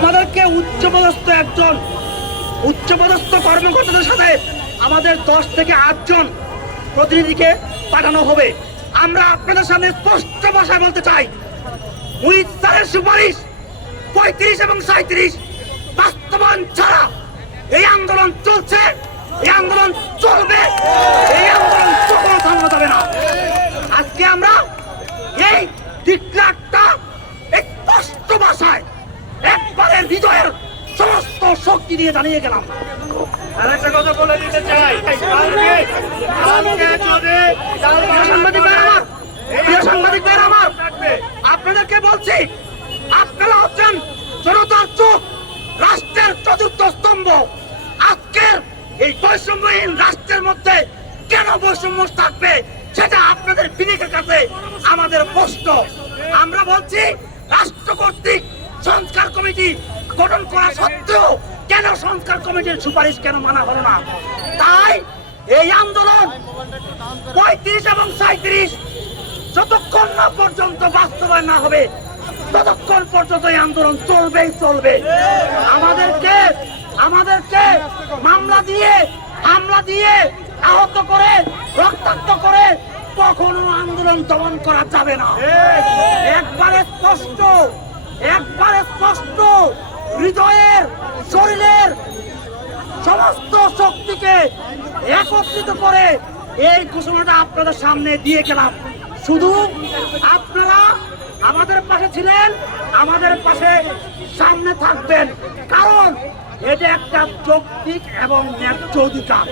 আমাদেরকে উচ্চপদস্থ একজন, উচ্চপদস্থ কর্মকর্তাদের সাথে আমাদের দশ থেকে আটজন প্রতিনিধিকে পাঠানো হবে। আমরা আপনাদের সামনে স্পষ্ট ভাষায় বলতে চাই মুহিত স্যারের সুপারিশ পঁয়ত্রিশ এবং সাঁত্রিশ বাস্তবায়ন ছাড়া এই আন্দোলন চলছে, এই আন্দোলন চলবে। সাংবাদিক ভাই আমার থাকবে। আপনাদেরকে বলছি আপনারা হচ্ছেন জনতার চোখ রাষ্ট্রের চতুর্থ স্তম্ভ। আজকের এই বৈষম্যহীন রাষ্ট্রের মধ্যে কেন বৈষম্য থাকবে সেটা আপনাদের বিবেকের কাছে আমাদের প্রশ্ন। আমরা বলছি রাষ্ট্র কর্তৃক সংস্কার কমিটি গঠন করা সত্ত্বেও কেন সংস্কার কমিটির সুপারিশ কেন মানা হলো না? তাই এই আন্দোলন পঁয়ত্রিশ এবং সাঁত্রিশ যতক্ষণ না পর্যন্ত বাস্তবায়ন না হবে, ততক্ষণ পর্যন্ত এই আন্দোলন চলবেই চলবে। আমাদেরকে আমাদেরকে মামলা দিয়ে, হামলা দিয়ে আহত করে, রক্তাক্ত করে কখনো আন্দোলন দমন করা যাবে না। একবারে স্পষ্ট একবারে স্পষ্ট হৃদয়ের, শরীরের সমস্ত শক্তিকে একত্রিত করে এই ঘোষণাটা আপনাদের সামনে দিয়ে গেলাম। শুধু আপনারা আমাদের পাশে ছিলেন, আমাদের পাশে সামনে থাকবেন। কারণ এটা একটা যৌক্তিক এবং ন্যায্য অধিকার।